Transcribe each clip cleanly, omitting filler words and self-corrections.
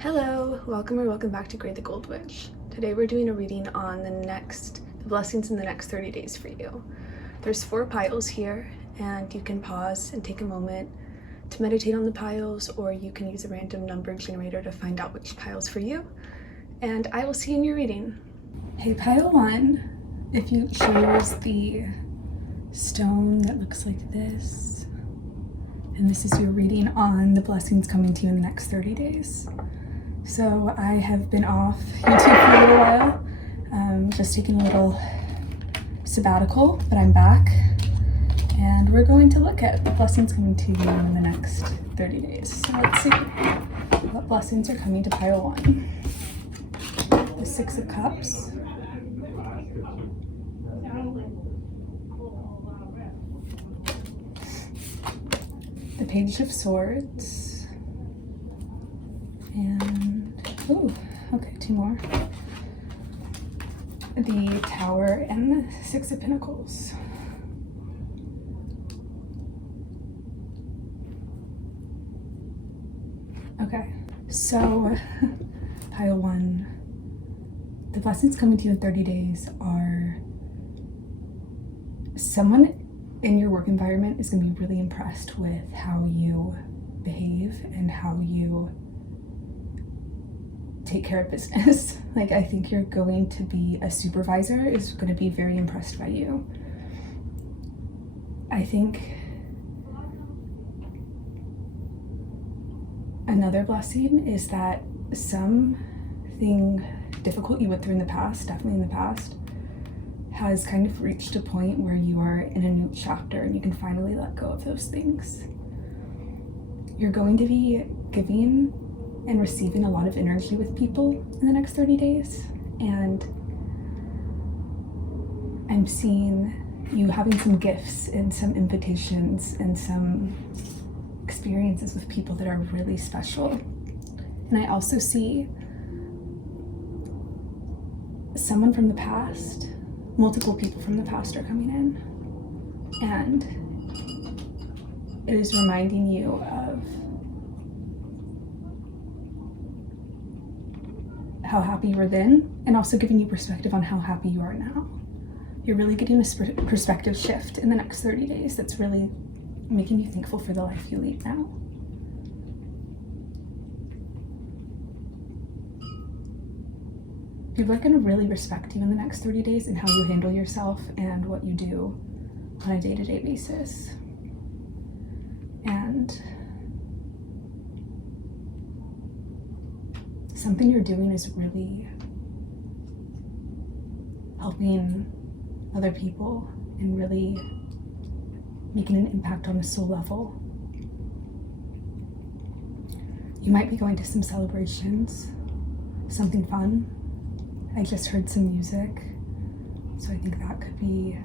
Hello, welcome back to Grade the Gold Witch. Today we're doing a reading on the blessings in the next 30 days for you. There's 4 piles here, and you can pause and take a moment to meditate on the piles, or you can use a random number generator to find out which pile's for you. And I will see you in your reading. Hey, pile 1, if you choose the stone that looks like this, and this is your reading on the blessings coming to you in the next 30 days. So I have been off YouTube for a little while, just taking a little sabbatical, but I'm back. And we're going to look at the blessings coming to you in the next 30 days. So let's see what blessings are coming to pile 1. The 6 of Cups. The Page of Swords. And, ooh, okay, 2 more. The Tower and the 6 of Pentacles. Okay, so pile 1, the blessings coming to you in 30 days are someone in your work environment is going to be really impressed with how you behave and how you take care of business. Like, I think you're going to be, a supervisor is going to be very impressed by you. I think another blessing is that something difficult you went through in the past, definitely in the past, has kind of reached a point where you are in a new chapter and you can finally let go of those things. You're going to be giving and receiving a lot of energy with people in the next 30 days. And I'm seeing you having some gifts and some invitations and some experiences with people that are really special. And I also see someone from the past, multiple people from the past are coming in, and it is reminding you of how happy you were then, and also giving you perspective on how happy you are now. You're really getting this perspective shift in the next 30 days that's really making you thankful for the life you lead now. People are going to really respect you in the next 30 days and how you handle yourself and what you do on a day-to-day basis. And something you're doing is really helping other people and really making an impact on a soul level. You might be going to some celebrations, something fun. I just heard some music, so I think that could be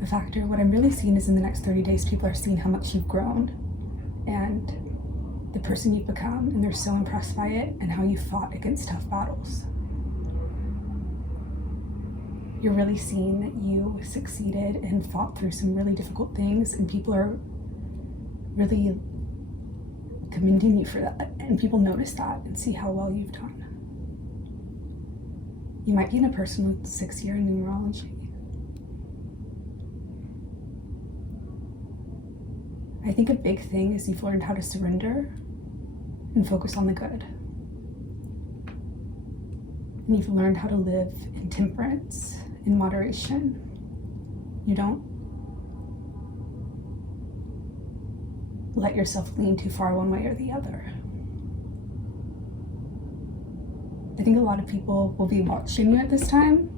a factor. What I'm really seeing is in the next 30 days, people are seeing how much you've grown and the person you've become, and they're so impressed by it and how you fought against tough battles. You're really seeing that you succeeded and fought through some really difficult things, and people are really commending you for that, and people notice that and see how well you've done. You might be in a person with 6-year in numerology. I think a big thing is you've learned how to surrender and focus on the good. And you've learned how to live in temperance, in moderation. You don't let yourself lean too far one way or the other. I think a lot of people will be watching you at this time.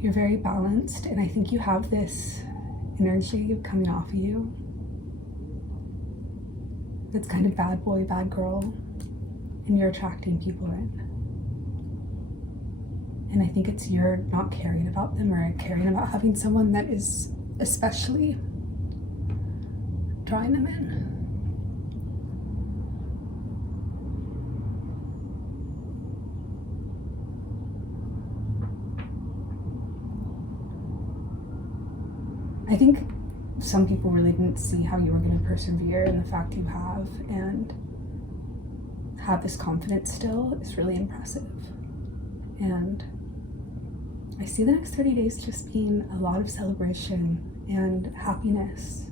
You're very balanced, and I think you have this energy coming off of you that's kind of bad boy, bad girl, and you're attracting people in. And I think it's you're not caring about them or caring about having someone that is especially drawing them in. I think some people really didn't see how you were going to persevere, and the fact you have, and have this confidence still is really impressive. And I see the next 30 days just being a lot of celebration and happiness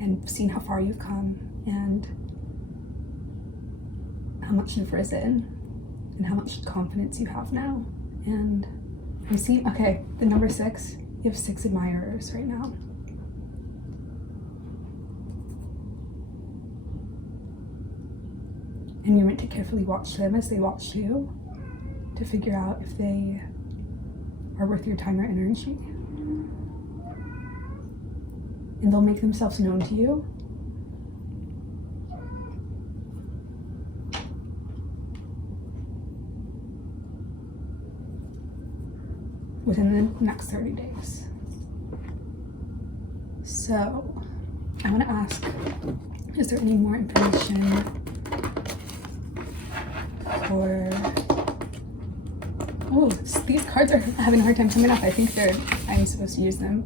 and seeing how far you've come and how much you've risen and how much confidence you have now. And I'm seeing, okay, the number 6, you have 6 admirers right now. And you're meant to carefully watch them as they watch you to figure out if they are worth your time or energy. And they'll make themselves known to you. Within the next 30 days. So, I want to ask, is there any more information for... Oh, these cards are having a hard time coming up. I think I'm supposed to use them.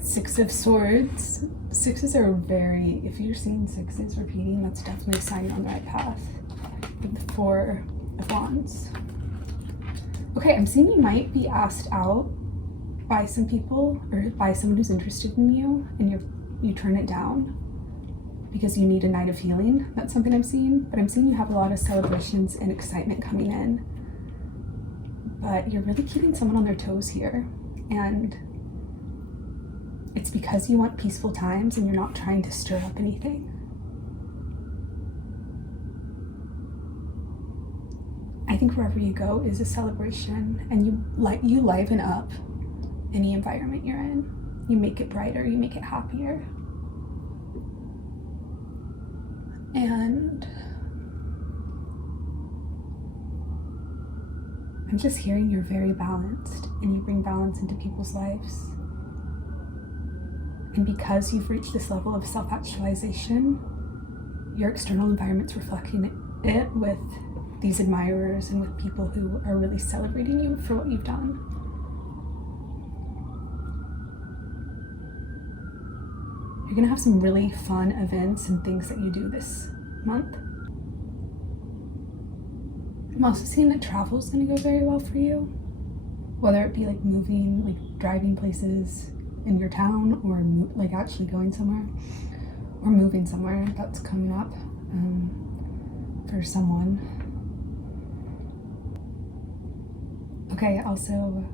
6 of Swords. 6s are very, if you're seeing 6s repeating, that's definitely a sign you're on the right path. The 4 of Wands. Okay, I'm seeing you might be asked out by some people or by someone who's interested in you, and you turn it down because you need a night of healing. That's something I'm seeing, but I'm seeing you have a lot of celebrations and excitement coming in, but you're really keeping someone on their toes here, and it's because you want peaceful times and you're not trying to stir up anything. I think wherever you go is a celebration, and you liven up any environment you're in. You make it brighter, you make it happier. And I'm just hearing you're very balanced, and you bring balance into people's lives. And because you've reached this level of self-actualization, your external environment's reflecting it with these admirers and with people who are really celebrating you for what you've done. You're gonna have some really fun events and things that you do this month. I'm also seeing that travel is gonna go very well for you, whether it be like moving, like driving places in your town, or like actually going somewhere, or moving somewhere. That's coming up for someone. Okay, also,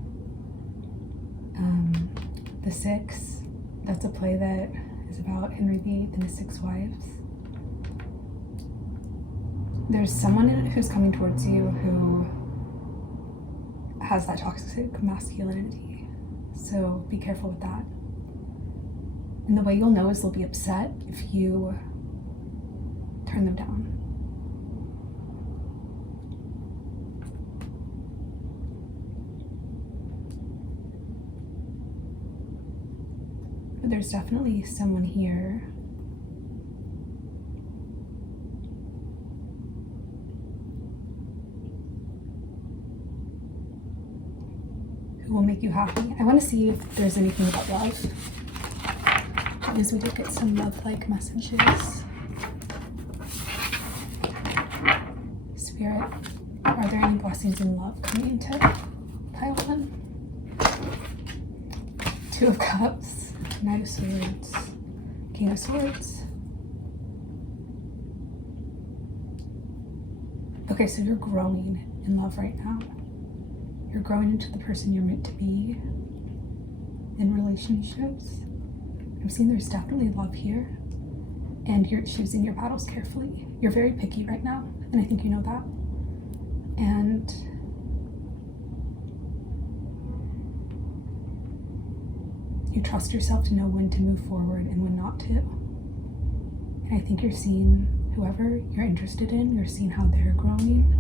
The 6, that's a play that is about Henry VIII and his 6 wives. There's someone who's coming towards you who has that toxic masculinity, so be careful with that. And the way you'll know is they'll be upset if you turn them down. But there's definitely someone here who will make you happy. I want to see if there's anything about love, because we did get some love-like messages. Spirit, are there any blessings in love coming into pile 1? 2 of Cups, Knight of Swords, King of Swords. Okay, so you're growing in love right now. You're growing into the person you're meant to be in relationships. I'm seeing there's definitely love here, and you're choosing your battles carefully. You're very picky right now, and I think you know that. And you trust yourself to know when to move forward and when not to. And I think you're seeing whoever you're interested in, you're seeing how they're growing.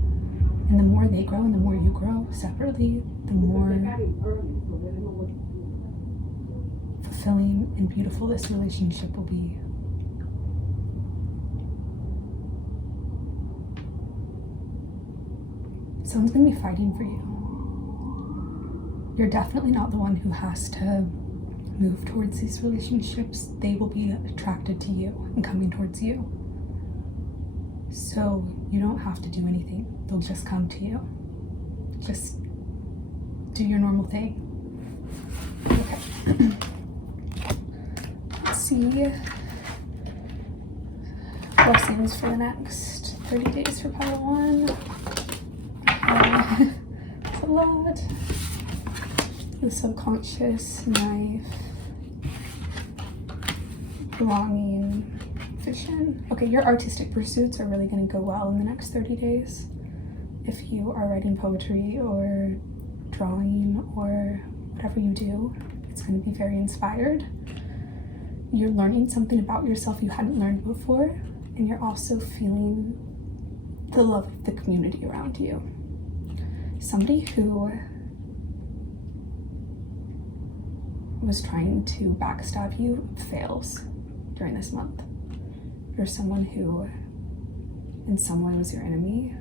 And the more they grow and the more you grow separately, the more fulfilling and beautiful this relationship will be. Someone's going to be fighting for you. You're definitely not the one who has to move towards these relationships. They will be attracted to you and coming towards you. So you don't have to do anything. They'll just come to you. Just do your normal thing. Okay. Let's see. Blessings for the next 30 days for pile 1. It's a lot. The subconscious, knife, belonging, vision. Okay, your artistic pursuits are really going to go well in the next 30 days. If you are writing poetry or drawing or whatever you do, it's going to be very inspired. You're learning something about yourself you hadn't learned before, and you're also feeling the love of the community around you. Somebody who was trying to backstab you fails during this month. You're someone who in some way was your enemy.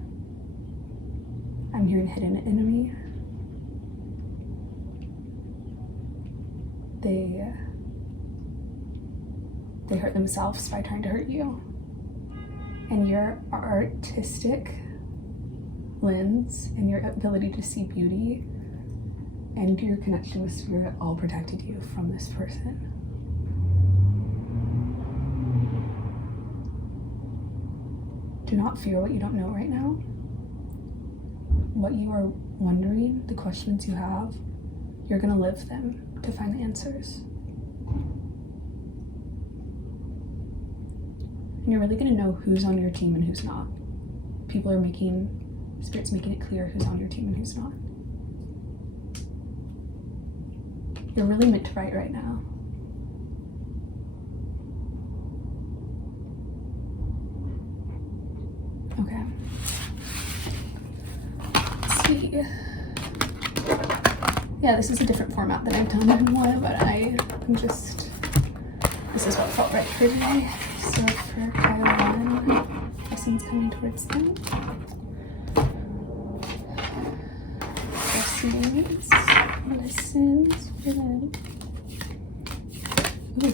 I'm hearing hidden enemy. They hurt themselves by trying to hurt you. And your artistic lens and your ability to see beauty and your connection with spirit all protected you from this person. Do not fear what you don't know right now. What you are wondering, the questions you have, you're gonna live them to find the answers. And you're really gonna know who's on your team and who's not. Spirit's making it clear who's on your team and who's not. You're really meant to write right now. Okay. Let's see. Yeah, this is a different format than I've done in one, but this is what felt right for today. So for pile 1, blessings coming towards them. Blessings for them. Ooh.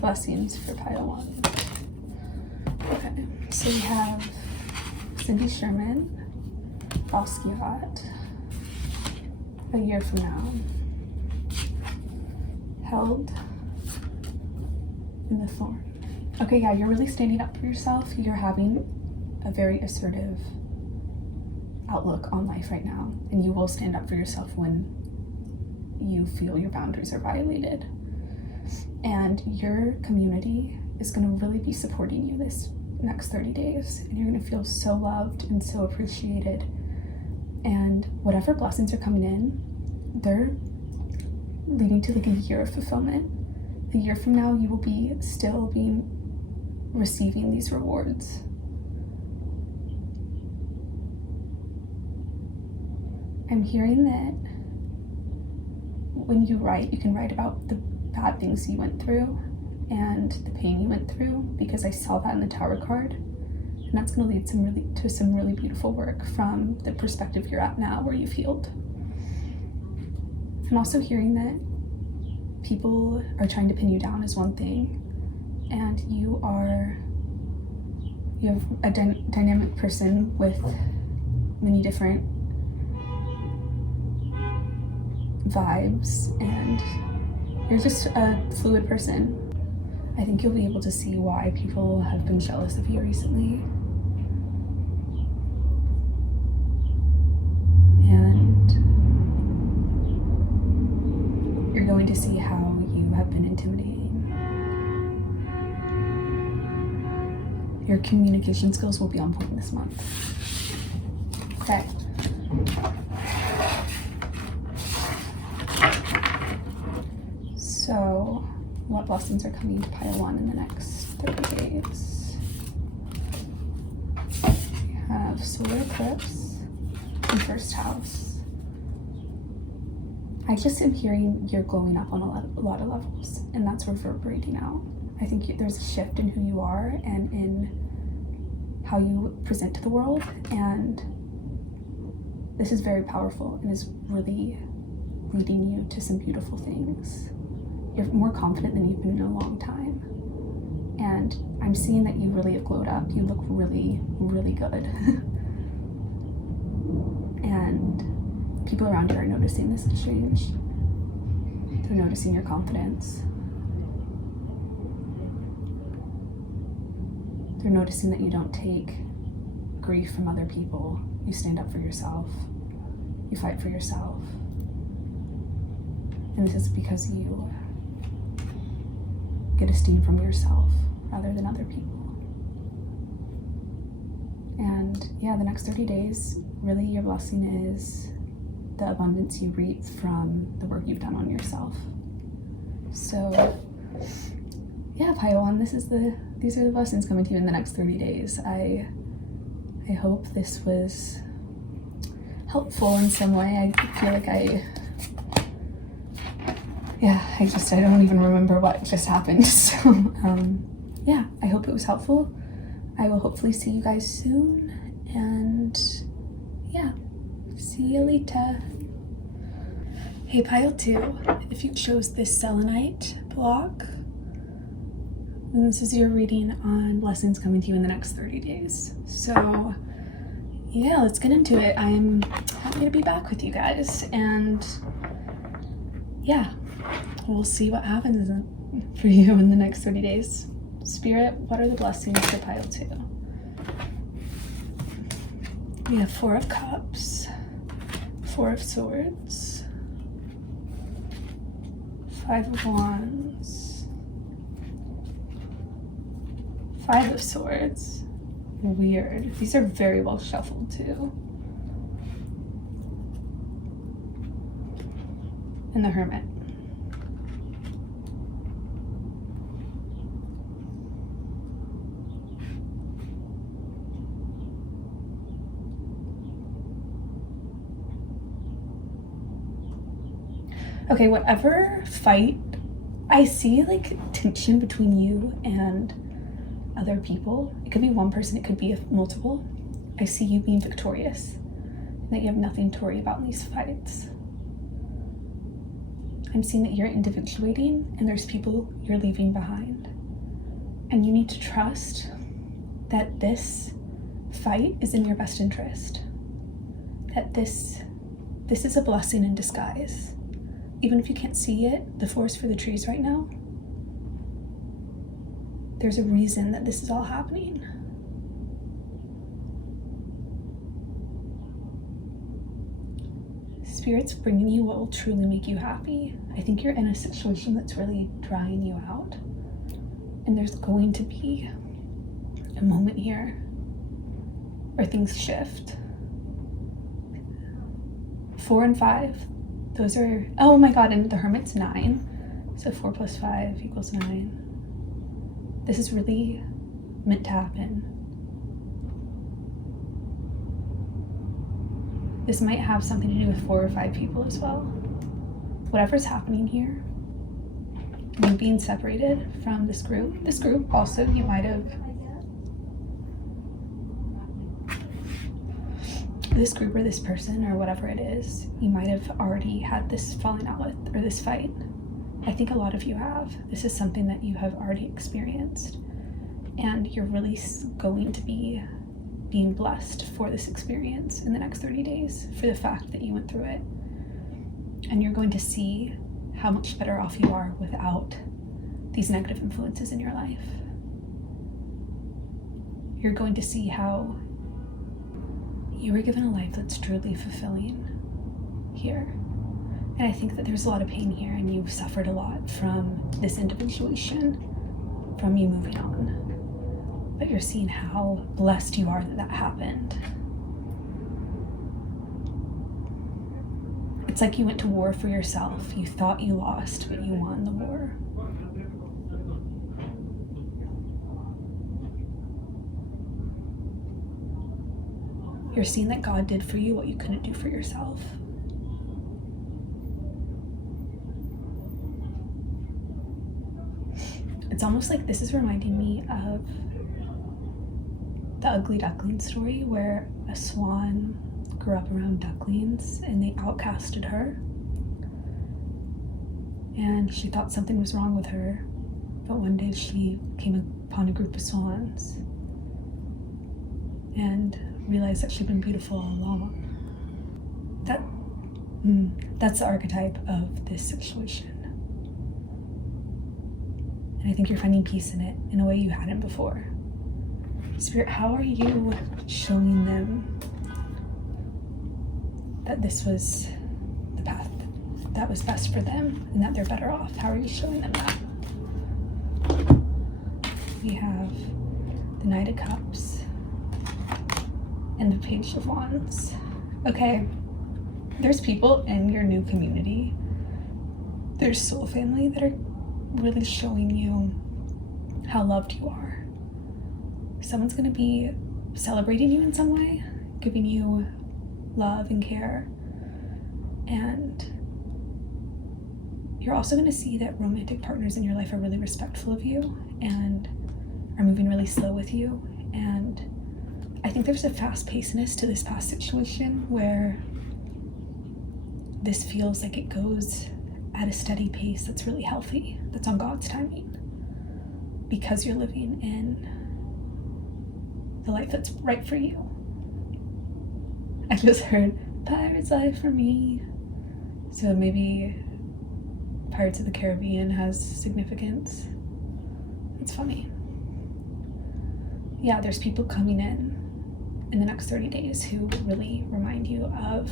Blessings for pile 1. Okay, so we have Cindy Sherman, Basquiat, A Year From Now, Held in the Thorn. Okay, yeah, you're really standing up for yourself. You're having a very assertive outlook on life right now, and you will stand up for yourself when you feel your boundaries are violated. And your community is going to really be supporting you this next 30 days, and you're going to feel so loved and so appreciated. And whatever blessings are coming in, they're leading to like a year of fulfillment. A year from now, you will be still receiving these rewards. I'm hearing that when you write, you can write about the bad things you went through and the pain you went through, because I saw that in the Tower card, and that's going to lead to some really beautiful work from the perspective you're at now, where you've healed. I'm also hearing that people are trying to pin you down as one thing, and you have a dynamic person with many different vibes, and you're just a fluid person. I think you'll be able to see why people have been jealous of you recently. And you're going to see how you have been intimidating. Your communication skills will be on point this month. Okay. So, what blessings are coming to pile 1 in the next 30 days? We have solar eclipse in first house. I just am hearing you're glowing up on a lot of levels, and that's reverberating out. I think there's a shift in who you are and in how you present to the world, and this is very powerful and is really leading you to some beautiful things. You're more confident than you've been in a long time, And I'm seeing that you really have glowed up. You look really, really good. And people around you are noticing this exchange. They're noticing your confidence. They're noticing that you don't take grief from other people. You stand up for yourself. You fight for yourself. And this is because you get esteem from yourself rather than other people. And yeah, the next 30 days, really your blessing is the abundance you reap from the work you've done on yourself. So yeah, Pile 1, these are the blessings coming to you in the next 30 days. I hope this was helpful in some way. I feel like I don't even remember what just happened. So yeah, I hope it was helpful. I will hopefully see you guys soon, and yeah, see you later. Hey Pile 2, if you chose this selenite block, then this is your reading on blessings coming to you in the next 30 days. So yeah, let's get into it. I'm happy to be back with you guys, and yeah, we'll see what happens for you in the next 30 days. Spirit, what are the blessings for Pile 2? We have 4 of Cups, 4 of Swords, 5 of Wands, 5 of Swords. Weird. These are very well shuffled too. And the Hermit. Okay, whatever fight, I see like tension between you and other people. It could be one person, it could be multiple. I see you being victorious, and that you have nothing to worry about in these fights. I'm seeing that you're individuating and there's people you're leaving behind. And you need to trust that this fight is in your best interest. That this is a blessing in disguise. Even if you can't see it, the forest for the trees right now, there's a reason that this is all happening. Spirit's bringing you what will truly make you happy. I think you're in a situation that's really drying you out. And there's going to be a moment here where things shift. 4 and 5. Those are, oh my God, and the Hermit's 9. So 4 plus 5 equals 9. This is really meant to happen. This might have something to do with 4 or 5 people as well. Whatever's happening here, you being separated from this group also, you might have, this group or this person or whatever it is, you might have already had this falling out with, or this fight. I think a lot of you have. This is something that you have already experienced, and you're really going to be being blessed for this experience in the next 30 days for the fact that you went through it. And you're going to see how much better off you are without these negative influences in your life. You're going to see how you were given a life that's truly fulfilling here. And I think that there's a lot of pain here, and you've suffered a lot from this individuation, from you moving on. But you're seeing how blessed you are that that happened. It's like you went to war for yourself. You thought you lost, but you won the war. You're seeing that God did for you what you couldn't do for yourself. It's almost like this is reminding me of the Ugly Duckling story, where a swan grew up around ducklings and they outcasted her. And she thought something was wrong with her, but one day she upon a group of swans and realized that she'd been beautiful all along. That's the archetype of this situation. And I think you're finding peace in it in a way you hadn't before. Spirit, how are you showing them that this was the path that was best for them and that they're better off? How are you showing them that? We have the Knight of Cups and the Page of Wands. Okay, there's people in your new community, there's soul family that are really showing you how loved you are. Someone's going to be celebrating you in some way, giving you love and care. And you're also going to see that romantic partners in your life are really respectful of you and are moving really slow with you. And I think there's a fast-pacedness to this past situation where this feels like it goes at a steady pace that's really healthy, that's on God's timing, because you're living in the life that's right for you. I just heard Pirate's Life for me. So maybe Pirates of the Caribbean has significance. It's funny. Yeah, there's people coming in the next 30 days who really remind you of,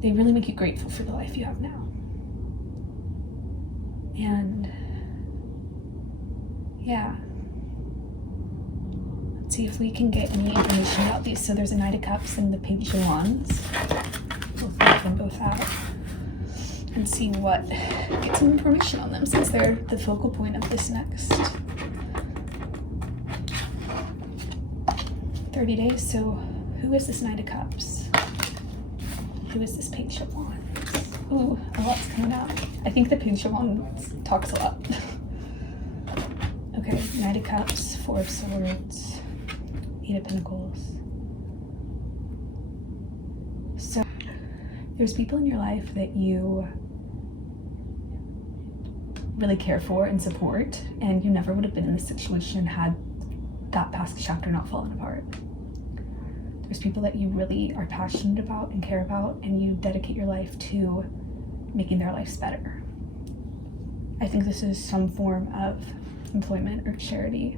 they really make you grateful for the life you have now. And yeah, let's see if we can get any information about these. So there's a Knight of Cups and the Page of Wands. We'll flip them both out and see get some information on them, since they're the focal point of this next 30 days. So who is this Knight of Cups? Who is this Page of Wands? Ooh, a lot's coming out. I think the Page of Wands talks a lot. Okay, Knight of Cups, Four of Swords, Eight of Pentacles. So there's people in your life that you really care for and support, and you never would have been in this situation had that past chapter not fallen apart. There's people that you really are passionate about and care about, and you dedicate your life to making their lives better. I think this is some form of employment or charity.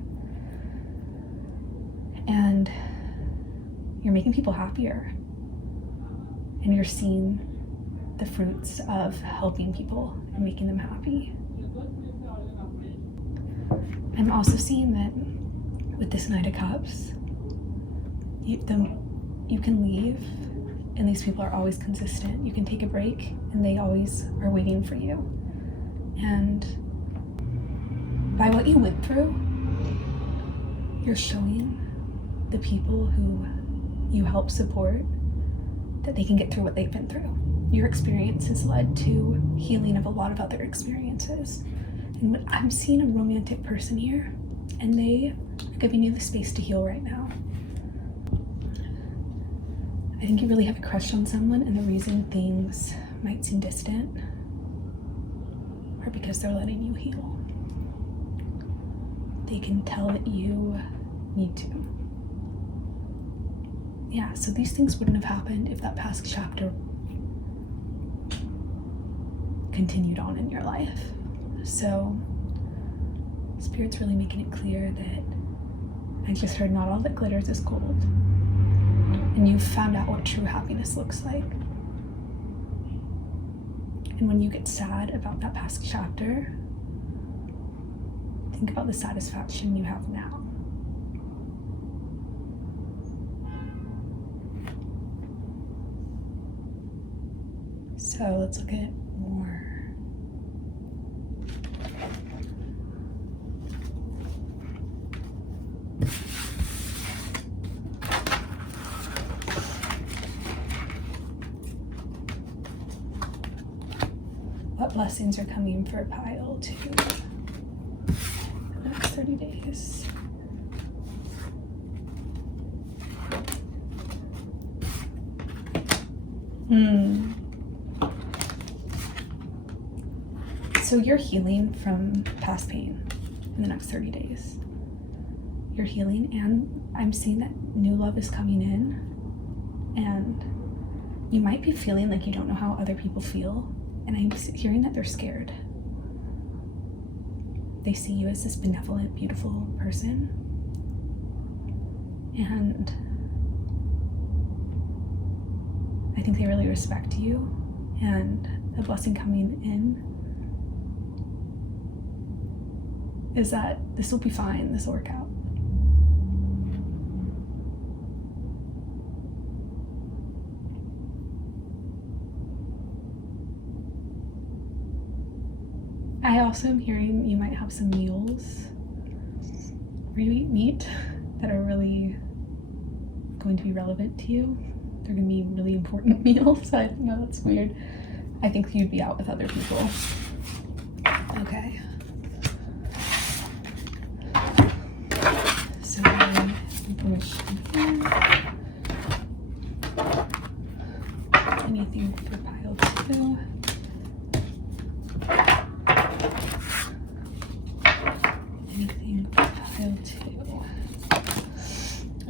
And you're making people happier. And you're seeing the fruits of helping people and making them happy. I'm also seeing that with this Knight of Cups, you can leave, and these people are always consistent. You can take a break, and they always are waiting for you. And by what you went through, you're showing the people who you help support that they can get through what they've been through. Your experience has led to healing of a lot of other experiences. And I'm seeing a romantic person here, and they are giving you the space to heal right now. I think you really have a crush on someone, and the reason things might seem distant are because they're letting you heal. They can tell that you need to. Yeah, so these things wouldn't have happened if that past chapter continued on in your life. So Spirit's really making it clear that I just heard not all that glitters is gold. And you've found out what true happiness looks like. And when you get sad about that past chapter, think about the satisfaction you have now. So let's look at more. What blessings are coming for pile 2 the next 30 days? So you're healing from past pain in the next 30 days. You're healing, and I'm seeing that new love is coming in, and you might be feeling like you don't know how other people feel, and I'm hearing that they're scared. They see you as this benevolent, beautiful person, and I think they really respect you, and the blessing coming in is that this will be fine, this will work out. I also am hearing you might have some meals where you eat meat that are really going to be relevant to you. They're going to be really important meals. I know that's weird. I think you'd be out with other people. Okay. So information here. Anything for pile 2? Anything for pile 2?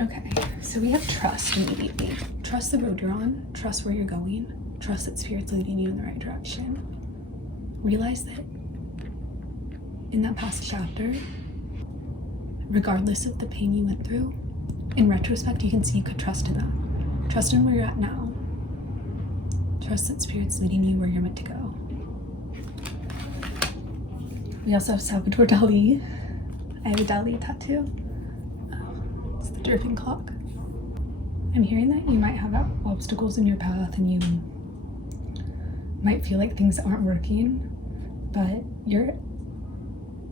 Okay, so we have trust immediately. Trust the road you're on, trust where you're going, trust that Spirit's leading you in the right direction. Realize that in that past chapter, regardless of the pain you went through, in retrospect, you can see you could trust in that. Trust in where you're at now. Trust that Spirit's leading you where you're meant to go. We also have Salvador Dali. I have a Dali tattoo. It's the dripping clock. I'm hearing that you might have obstacles in your path and you might feel like things aren't working, but your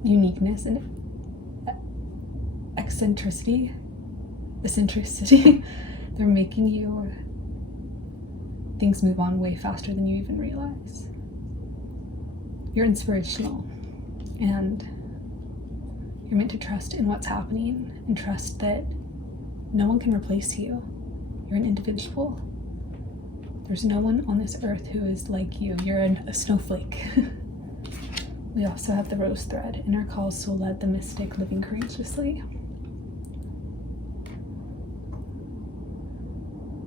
uniqueness and eccentricity, they're making things move on way faster than you even realize. You're inspirational, and you're meant to trust in what's happening and trust that no one can replace you. You're an individual. There's no one on this earth who is like you. You're a snowflake. We also have the rose thread. Inner call, soul led, the mystic, living courageously.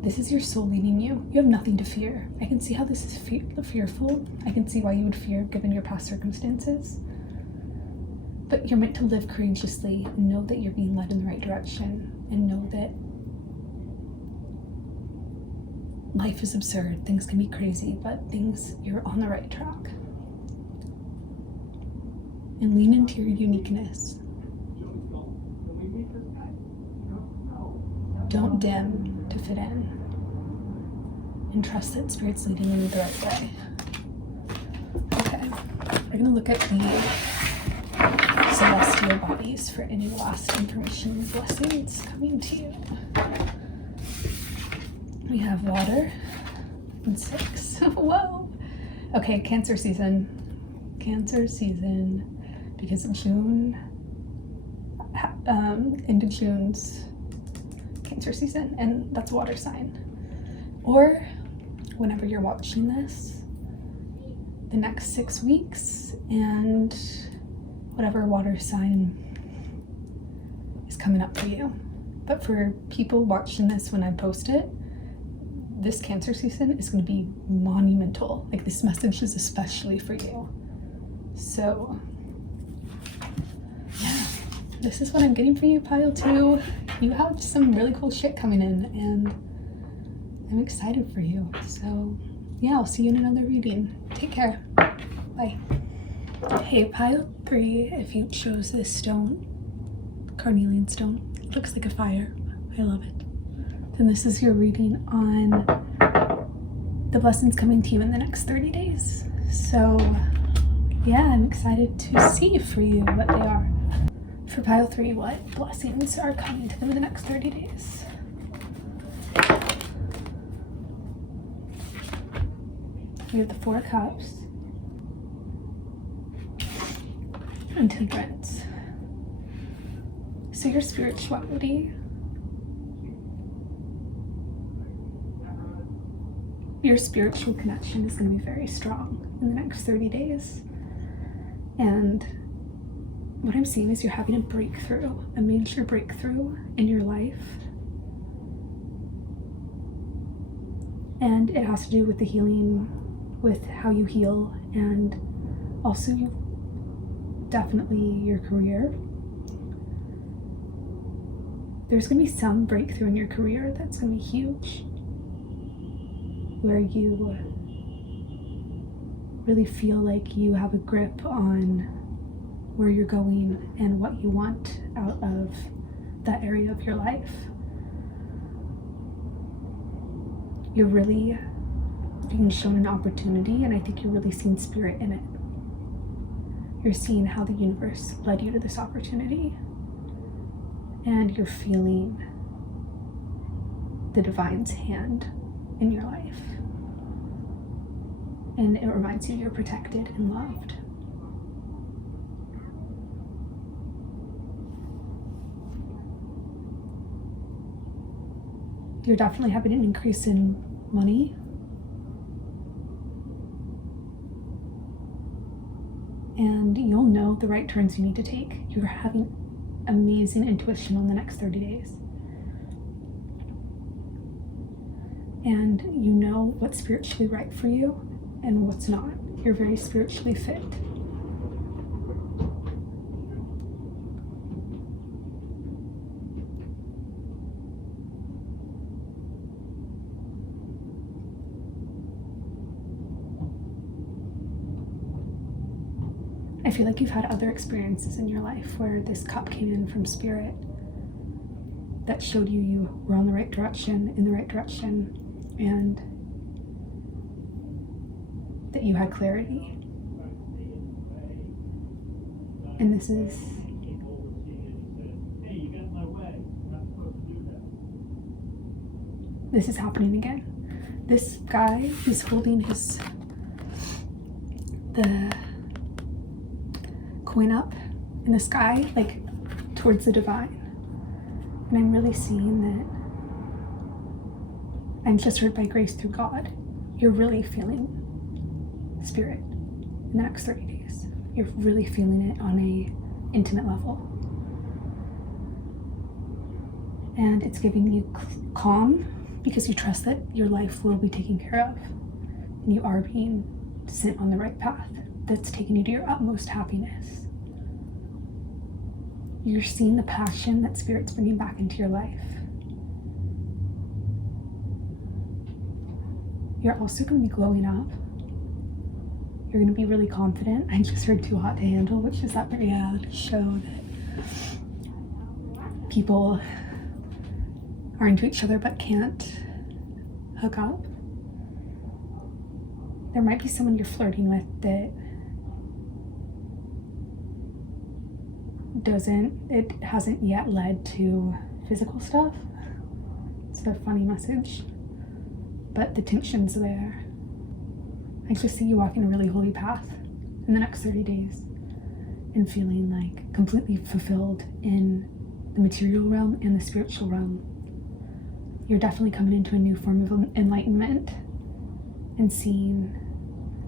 This is your soul leading you. You have nothing to fear. I can see how this is fearful. I can see why you would fear given your past circumstances. But you're meant to live courageously and know that you're being led in the right direction, and know that life is absurd. Things can be crazy, but you're on the right track. And lean into your uniqueness. Don't dim to fit in. And trust that Spirit's leading you the right way. Okay, we're gonna look at the celestial bodies for any last information and blessings coming to you. We have water and 6. Whoa. Okay, Cancer season. Cancer season, because June, into June's Cancer season, and that's water sign. Or whenever you're watching this, the next 6 weeks, and whatever water sign is coming up for you. But for people watching this when I post it, this Cancer season is going to be monumental. Like, this message is especially for you. So, yeah, this is what I'm getting for you, pile 2. You have some really cool shit coming in, and I'm excited for you. So, yeah, I'll see you in another reading. Take care. Bye. Hey, pile 3, if you chose this stone, carnelian stone, it looks like a fire. I love it. Then this is your reading on the blessings coming to you in the next 30 days. So, yeah, I'm excited to see for you what they are. For pile 3, what blessings are coming to them in the next 30 days? We have the 4 cups and Temperance. So your spirituality, your spiritual connection is going to be very strong in the next 30 days. And what I'm seeing is you're having a breakthrough, a major breakthrough in your life. And it has to do with the healing, with how you heal, and also definitely your career. There's going to be some breakthrough in your career that's going to be huge, where you really feel like you have a grip on where you're going and what you want out of that area of your life. You're really being shown an opportunity, and I think you're really seeing spirit in it. You're seeing how the universe led you to this opportunity, and you're feeling the divine's hand in your life. And it reminds you you're protected and loved. You're definitely having an increase in money. And you'll know the right turns you need to take. You're having amazing intuition on the next 30 days. And you know what's spiritually right for you and what's not. You're very spiritually fit. I feel like you've had other experiences in your life where this cup came in from spirit that showed you were on the right direction, in the right direction, and that you had clarity. And this is happening again. This guy is holding the coin up in the sky, like towards the divine. And I'm really seeing that I'm just heard by grace through God. You're really feeling spirit in the next 30 days. You're really feeling it on a intimate level. And it's giving you calm because you trust that your life will be taken care of. And you are being sent on the right path that's taking you to your utmost happiness. You're seeing the passion that Spirit's bringing back into your life. You're also going to be glowing up. You're going to be really confident. I just heard Too Hot to Handle, which is that reality show that people are into each other but can't hook up. There might be someone you're flirting with that it hasn't yet led to physical stuff. It's a funny message, but the tension's there. I just see you walking a really holy path in the next 30 days and feeling like completely fulfilled in the material realm and the spiritual realm. You're definitely coming into a new form of enlightenment and seeing.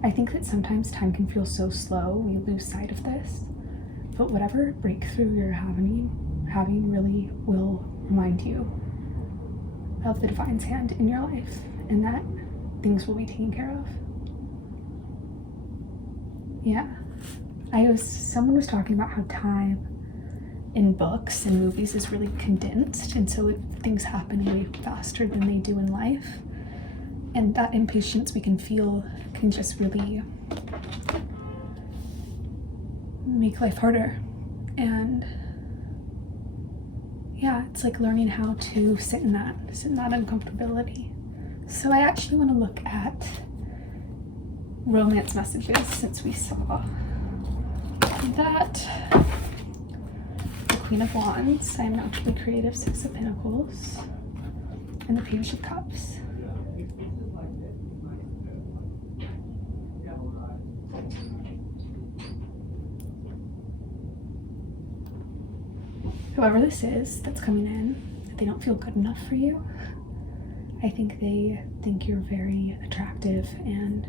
I think that sometimes time can feel so slow, we lose sight of this. But whatever breakthrough you're having really will remind you of the divine's hand in your life and that things will be taken care of. Yeah. Someone was talking about how time in books and movies is really condensed, and so things happen way faster than they do in life. And that impatience we can feel can just really make life harder. And yeah, it's like learning how to sit in that uncomfortability. So I actually want to look at romance messages, since we saw that the Queen of Wands, I'm naturally creative, Six of Pentacles, and the Page of Cups. Whoever this is that's coming in, if they don't feel good enough for you, I think they think you're very attractive and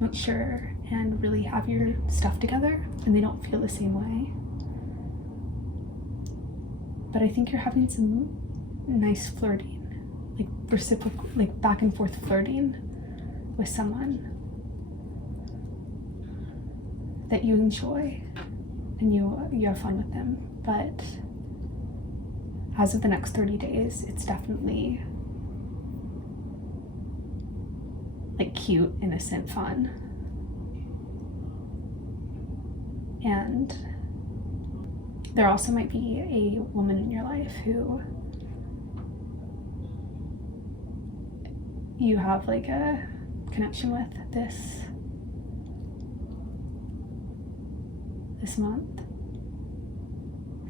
mature and really have your stuff together, and they don't feel the same way. But I think you're having some nice flirting, like reciprocal, like back and forth flirting with someone that you enjoy, and you have fun with them. But as of the next 30 days, it's definitely like cute, innocent fun. And there also might be a woman in your life who you have like a connection with this month.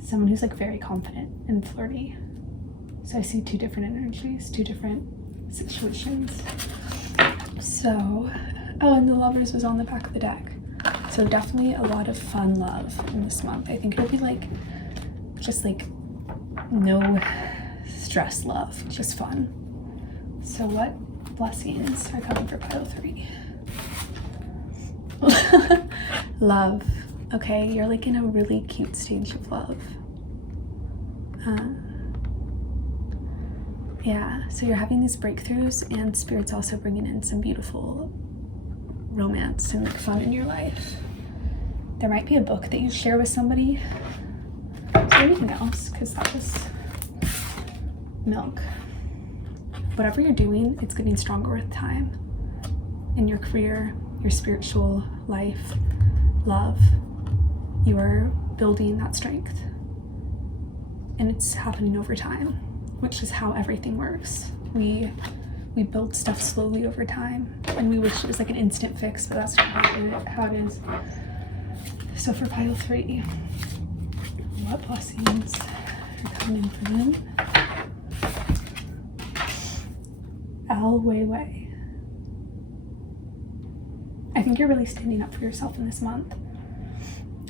Someone who's like very confident and flirty. So I see two different energies, two different situations. So, oh, and the Lovers was on the back of the deck. So definitely a lot of fun love in this month. I think it'll be like, just like no stress love, just fun. So what blessings are coming for pile 3? Love. Okay, you're like in a really cute stage of love. Yeah, so you're having these breakthroughs, and Spirit's also bringing in some beautiful romance and like fun in your life. There might be a book that you share with somebody. Is there anything else? Because that was milk. Whatever you're doing, it's getting stronger with time. In your career, your spiritual life, love, you are building that strength. And it's happening over time, which is how everything works. We build stuff slowly over time, and we wish it was like an instant fix, but that's not how it is. So for pile 3, what blessings are coming in for them? Al Weiwei. I think you're really standing up for yourself in this month,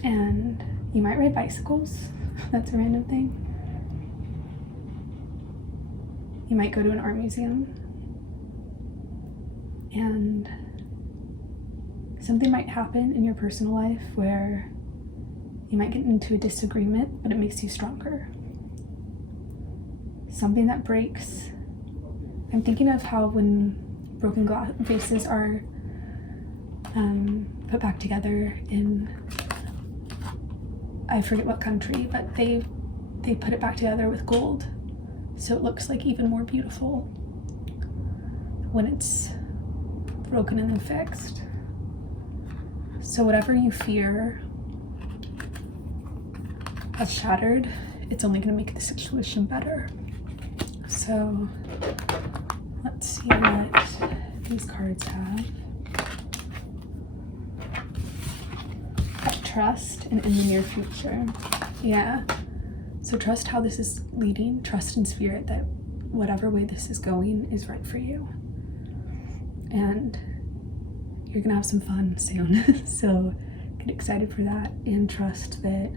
and you might ride bicycles. That's a random thing. You might go to an art museum, and something might happen in your personal life where you might get into a disagreement, but it makes you stronger. Something that breaks. I'm thinking of how when broken glass vases are put back together in, I forget what country, but they put it back together with gold, so it looks like even more beautiful when it's broken and then fixed. So whatever you fear has shattered, it's only going to make the situation better. So let's see what these cards have. Trust and in the near future. Yeah. So trust how this is leading. Trust in Spirit that whatever way this is going is right for you. And you're gonna have some fun soon. So get excited for that, and trust that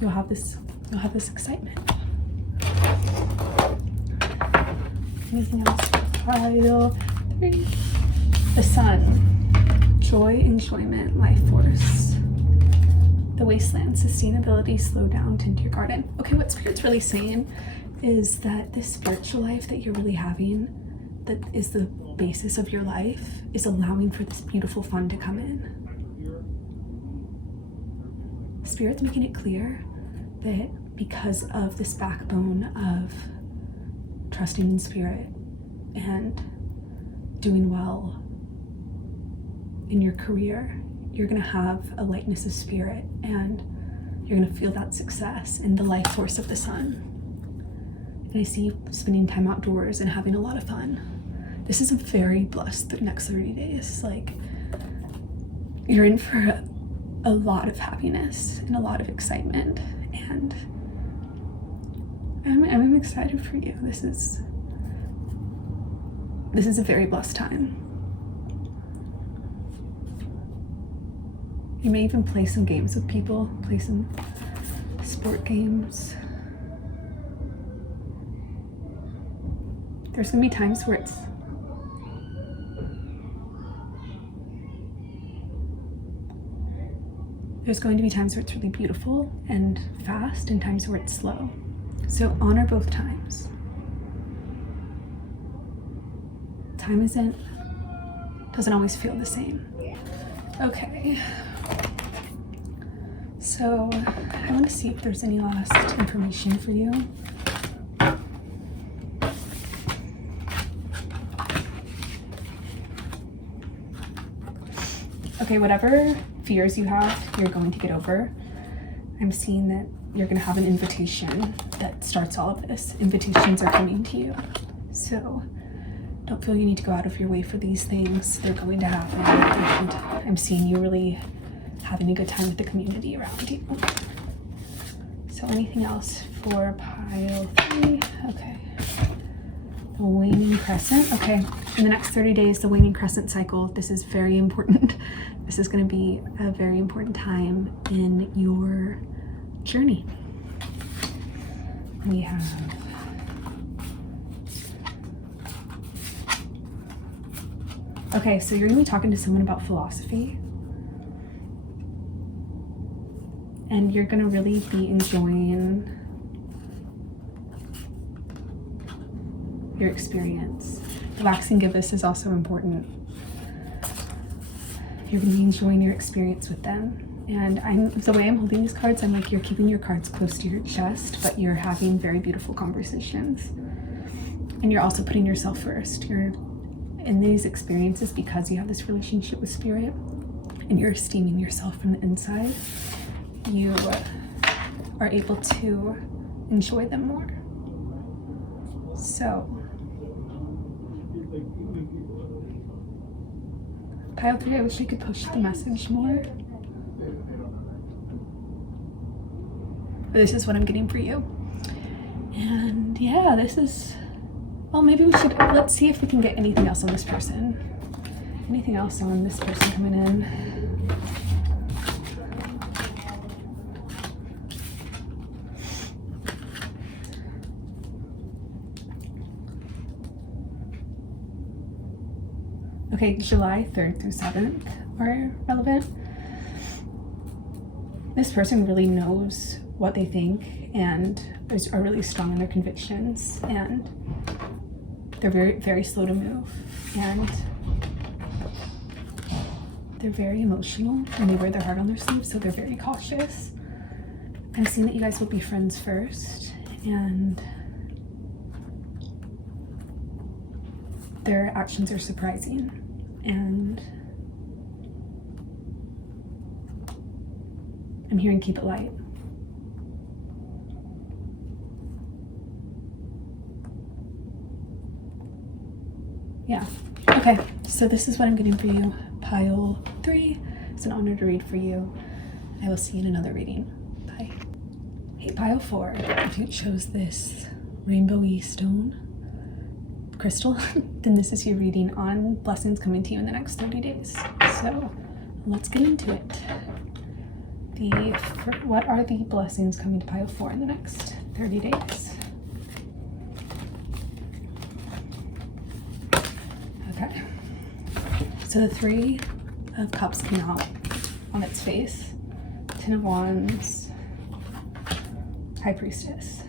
you'll have this excitement. Anything else? Pile 3. The Sun. Joy, enjoyment, life force. The Wasteland. Sustainability, slow down, tend to your garden. Okay, what Spirit's really saying is that this spiritual life that you're really having, that is the basis of your life, is allowing for this beautiful fun to come in. Spirit's making it clear that because of this backbone of trusting in Spirit and doing well in your career, you're gonna have a lightness of spirit, and you're gonna feel that success in the life force of the Sun. And I see you spending time outdoors and having a lot of fun. This is a very blessed the next 30 days. Like, you're in for a lot of happiness and a lot of excitement, and I'm excited for you. This is a very blessed time. You may even play some games with people, play some sport games. There's gonna be times where it's There's going to be times where it's really beautiful and fast and times where it's slow. So honor both times. Time doesn't always feel the same. Okay. So I want to see if there's any last information for you. Okay, whatever fears you have, you're going to get over. I'm seeing that you're going to have an invitation that starts all of this. Invitations are coming to you. So don't feel you need to go out of your way for these things. They're going to happen. And I'm seeing you really having a good time with the community around you. So anything else for pile 3? Okay. The waning crescent. Okay. In the next 30 days, the waning crescent cycle, this is very important. This is going to be a very important time in your journey. We have okay, so you're going to be talking to someone about philosophy. And you're going to really be enjoying your experience. The waxing gibbous is also important. You're going to be enjoying your experience with them. And the way I'm holding these cards, I'm like, you're keeping your cards close to your chest, but you're having very beautiful conversations. And you're also putting yourself first. You're in these experiences because you have this relationship with spirit and you're esteeming yourself from the inside. You are able to enjoy them more. So, pile 3, I wish I could push the message more. But this is what I'm getting for you. And yeah, this is, well, maybe we should, let's see if we can get anything else on this person. Anything else on this person coming in? Okay, July 3rd through 7th are relevant. This person really knows what they think and are really strong in their convictions, and they're very, very slow to move, and they're very emotional and they wear their heart on their sleeve, so they're very cautious. I'm seeing that you guys will be friends first, and their actions are surprising, and I'm hearing keep it light. Yeah. Okay, so this is what I'm getting for you. Pile 3. It's an honor to read for you. I will see you in another reading. Bye. Hey, pile 4. If you chose this rainbowy stone crystal, then this is your reading on blessings coming to you in the next 30 days. So let's get into it. What are the blessings coming to pile 4 in the next 30 days? Okay. So the 3 of Cups came out on its face. 10 of Wands, High Priestess.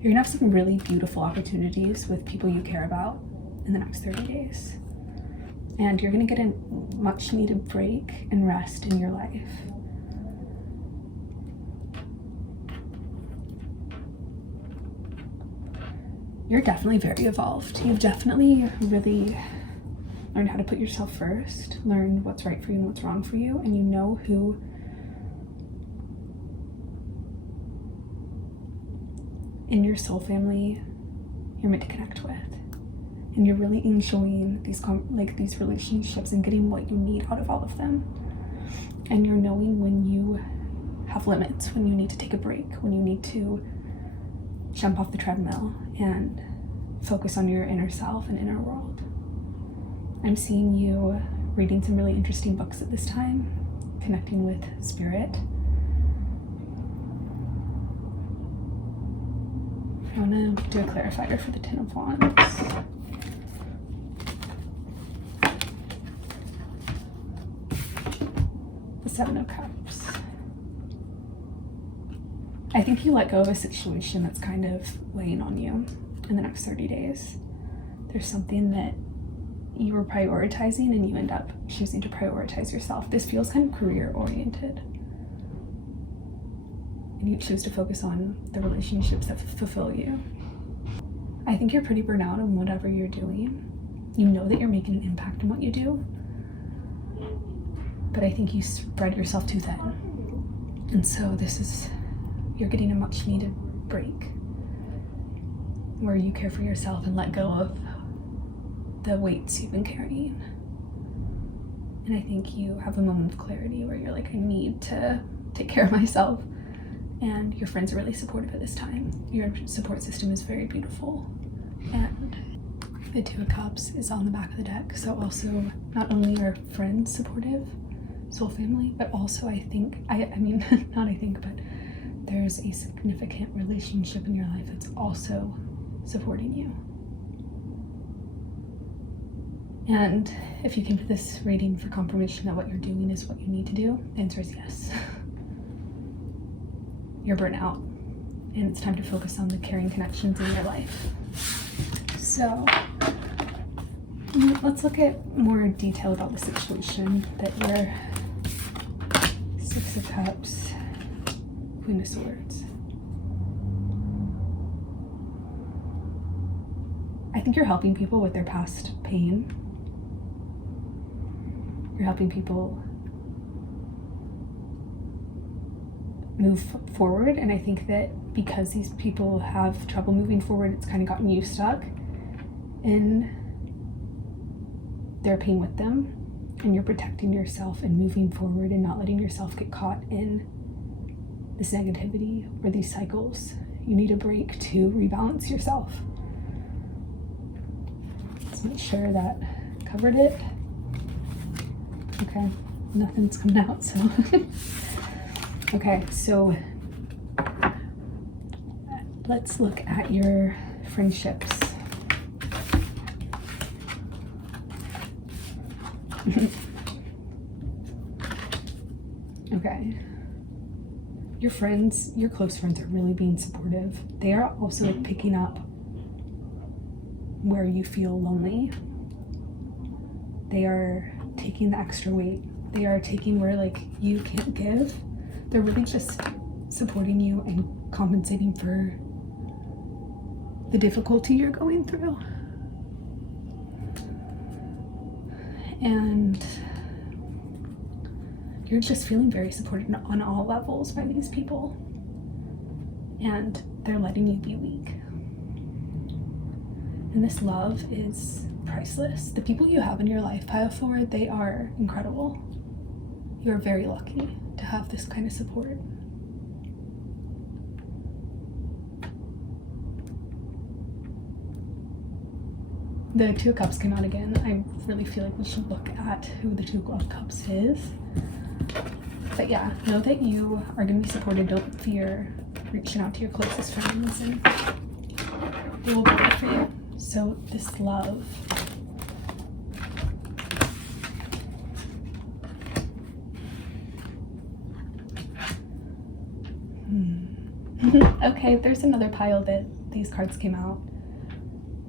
You're gonna have some really beautiful opportunities with people you care about in the next 30 days. And you're gonna get a much needed break and rest in your life. You're definitely very evolved. You've definitely really learned how to put yourself first, learned what's right for you and what's wrong for you, and you know who in your soul family you're meant to connect with. And you're really enjoying these relationships and getting what you need out of all of them. And you're knowing when you have limits, when you need to take a break, when you need to jump off the treadmill and focus on your inner self and inner world. I'm seeing you reading some really interesting books at this time, connecting with spirit. I want to do a clarifier for the 10 of Wands. Seven of Cups. I think you let go of a situation that's kind of weighing on you in the next 30 days. There's something that you were prioritizing and you end up choosing to prioritize yourself. This feels kind of career oriented. And you choose to focus on the relationships that fulfill you. I think you're pretty burnt out on whatever you're doing. You know that you're making an impact in what you do, but I think you spread yourself too thin. And so you're getting a much needed break where you care for yourself and let go of the weights you've been carrying. And I think you have a moment of clarity where you're like, I need to take care of myself. And your friends are really supportive at this time. Your support system is very beautiful. And the Two of Cups is on the back of the deck. So also not only are friends supportive, soul family, but also I mean, not I think, but there's a significant relationship in your life that's also supporting you. And if you came to this reading for confirmation that what you're doing is what you need to do, the answer is yes. You're burnt out, and it's time to focus on the caring connections in your life. So let's look at more detail about the situation that your Six of Cups, Queen of Swords. I think you're helping people with their past pain. You're helping people move forward, and I think that because these people have trouble moving forward, it's kind of gotten you stuck in their pain with them, and you're protecting yourself and moving forward and not letting yourself get caught in this negativity or these cycles. You need a break to rebalance yourself. Let's make sure that covered it. Okay, nothing's coming out, so okay, so let's look at your friendships. Okay. Your friends, your close friends are really being supportive. They are also like picking up where you feel lonely. They are taking the extra weight. They are taking where like you can't give. They're really just supporting you and compensating for the difficulty you're going through. And you're just feeling very supported on all levels by these people. And they're letting you be weak. And this love is priceless. The people you have in your life, pile forward, they are incredible. You're very lucky to have this kind of support. The Two of Cups came out again. I really feel like we should look at who the Two of Cups is. But yeah, know that you are going to be supported. Don't fear reaching out to your closest friends, and they will be there for you. So this love. Okay, there's another pile that these cards came out.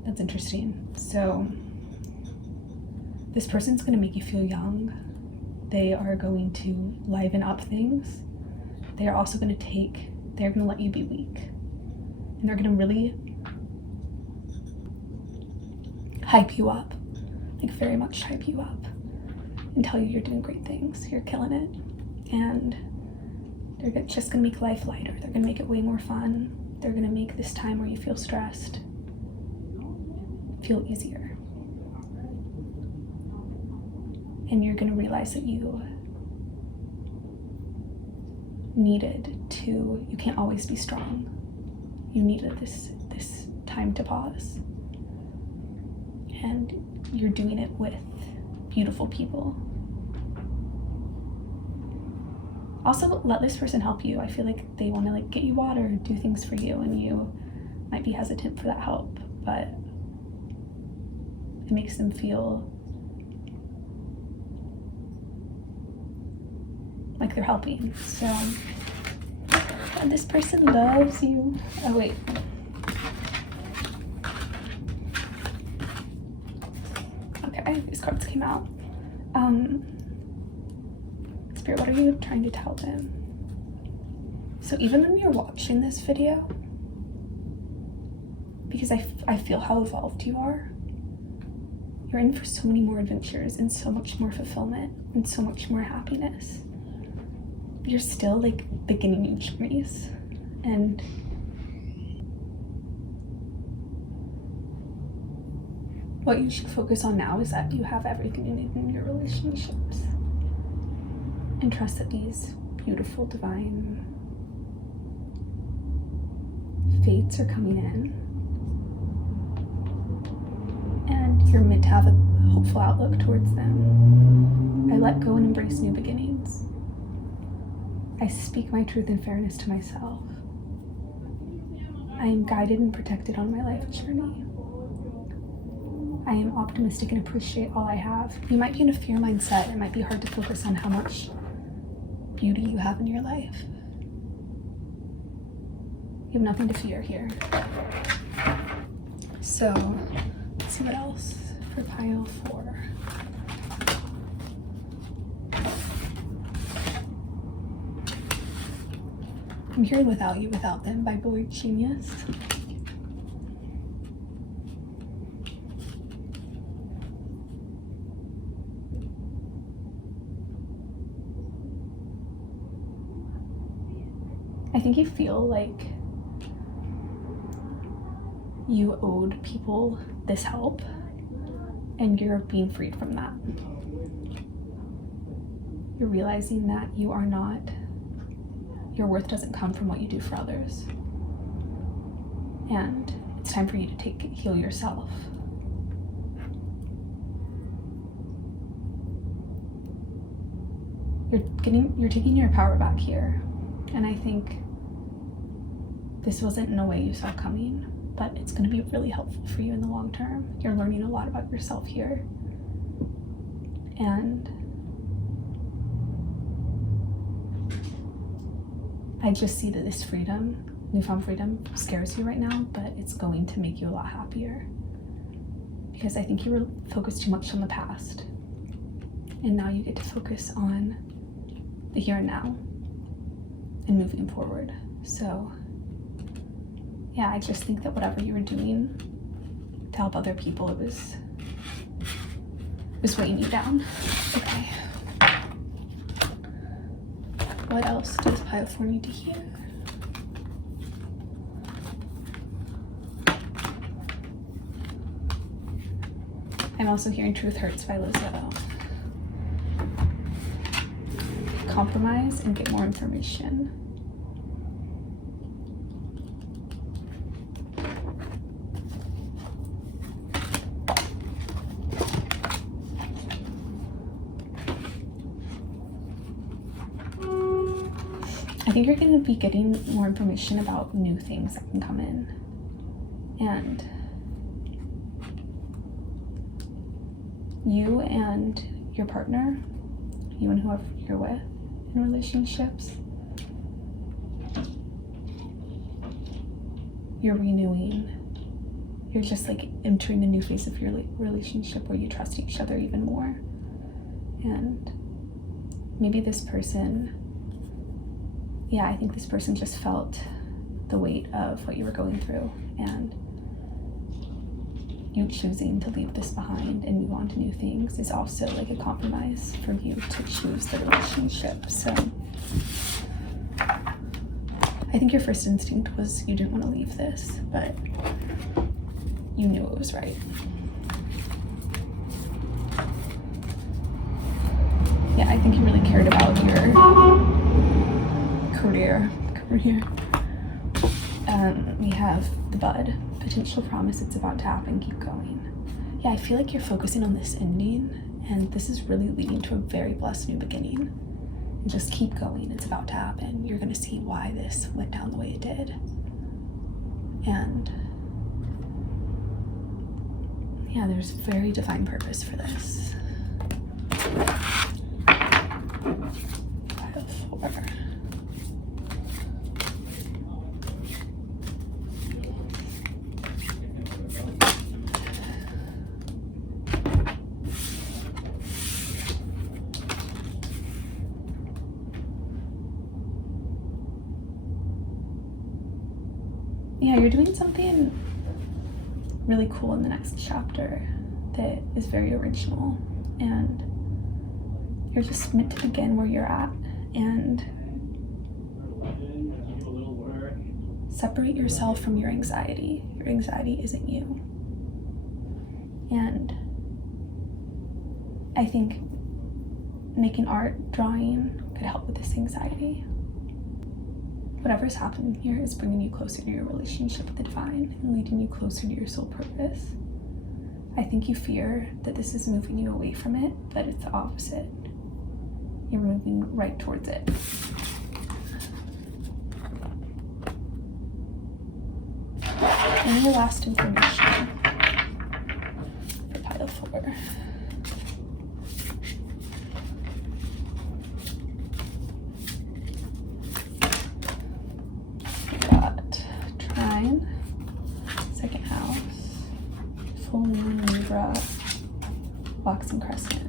That's interesting. So this person's going to make you feel young. They are going to liven up things. They are also going to let you be weak. And they're going to really hype you up, like very much hype you up and tell you you're doing great things, you're killing it. And they're just going to make life lighter. They're going to make it way more fun. They're going to make this time where you feel stressed feel easier. And you're going to realize that you can't always be strong. You needed this time to pause. And you're doing it with beautiful people. Also, let this person help you. I feel like they want to like get you water, do things for you, and you might be hesitant for that help, but it makes them feel like they're helping. So, and this person loves you. Oh wait. Okay, these cards came out. Spirit, what are you trying to tell them? So even when you're watching this video, because I feel how evolved you are, you're in for so many more adventures and so much more fulfillment and so much more happiness. You're still like beginning new journeys, and what you should focus on now is that you have everything you need in your relationships, and trust that these beautiful divine fates are coming in, and you're meant to have a hopeful outlook towards them. I let go and embrace new beginnings. I speak my truth and fairness to myself. I am guided and protected on my life journey. I am optimistic and appreciate all I have. You might be in a fear mindset. It might be hard to focus on how much beauty you have in your life. You have nothing to fear here. So, let's see what else for pile 4. I'm hearing Without You, Without Them by Boy Genius. I think you feel like you owed people this help, and you're being freed from that. You're realizing that you are not, your worth doesn't come from what you do for others. And it's time for you to heal yourself. You're taking your power back here. And I think this wasn't in a way you saw coming, but it's going to be really helpful for you in the long term. You're learning a lot about yourself here. And I just see that this freedom, newfound freedom, scares you right now, but it's going to make you a lot happier. Because I think you were focused too much on the past. And now you get to focus on the here and now and moving forward. So yeah, I just think that whatever you were doing to help other people, it was weighing you down. Okay. What else does pile 4 need to hear? I'm also hearing Truth Hurts by Lizzo. Compromise and get more information. I think you're going to be getting more information about new things that can come in. And you and your partner, you and whoever you're with in relationships, you're renewing. You're just like entering a new phase of your relationship where you trust each other even more. And maybe this person, yeah, I think this person just felt the weight of what you were going through, and you choosing to leave this behind and move on to new things is also like a compromise for you to choose the relationship. So I think your first instinct was you didn't want to leave this, but you knew it was right. Yeah, I think you really cared about your career. We have the bud, potential promise, it's about to happen, keep going. Yeah, I feel like you're focusing on this ending, and this is really leading to a very blessed new beginning. And just keep going, it's about to happen. You're gonna see why this went down the way it did. And yeah, there's very divine purpose for this. Yeah, you're doing something really cool in the next chapter that is very original, and you're just meant to begin where you're at and separate yourself from your anxiety. Your anxiety isn't you. And I think making art, drawing could help with this anxiety. Whatever's happening here is bringing you closer to your relationship with the divine and leading you closer to your soul purpose. I think you fear that this is moving you away from it, but it's the opposite. You're moving right towards it. And your last information for pile 4. We got Trine, second house, full moon, Libra, waxing crescent.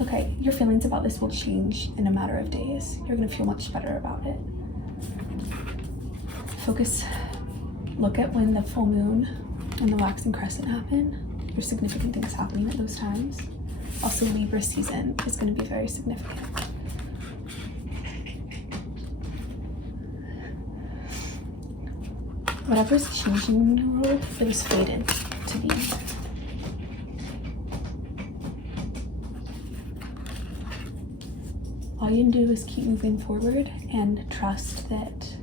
Okay, your feelings about this will change in a matter of days. You're gonna feel much better about it. Focus, look at when the full moon and the waxing crescent happen. There's significant things happening at those times. Also, Libra season is gonna be very significant. Whatever's changing in your world, it was fated to be. All you can do is keep moving forward and trust that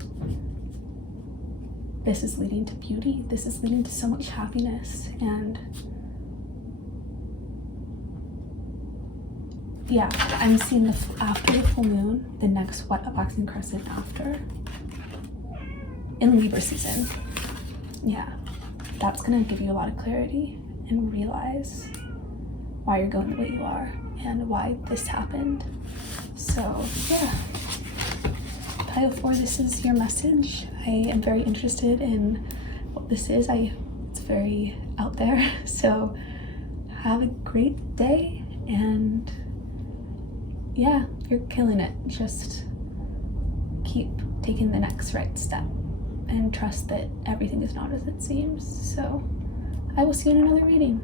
this is leading to beauty. This is leading to so much happiness. And yeah, I'm seeing after the full moon, the next waxing crescent after, in Libra season. Yeah, that's gonna give you a lot of clarity and realize why you're going the way you are and why this happened. So yeah, pile 4, this is your message. I am very interested in what this is. It's very out there. So have a great day, and yeah, you're killing it. Just keep taking the next right step and trust that everything is not as it seems. So I will see you in another reading.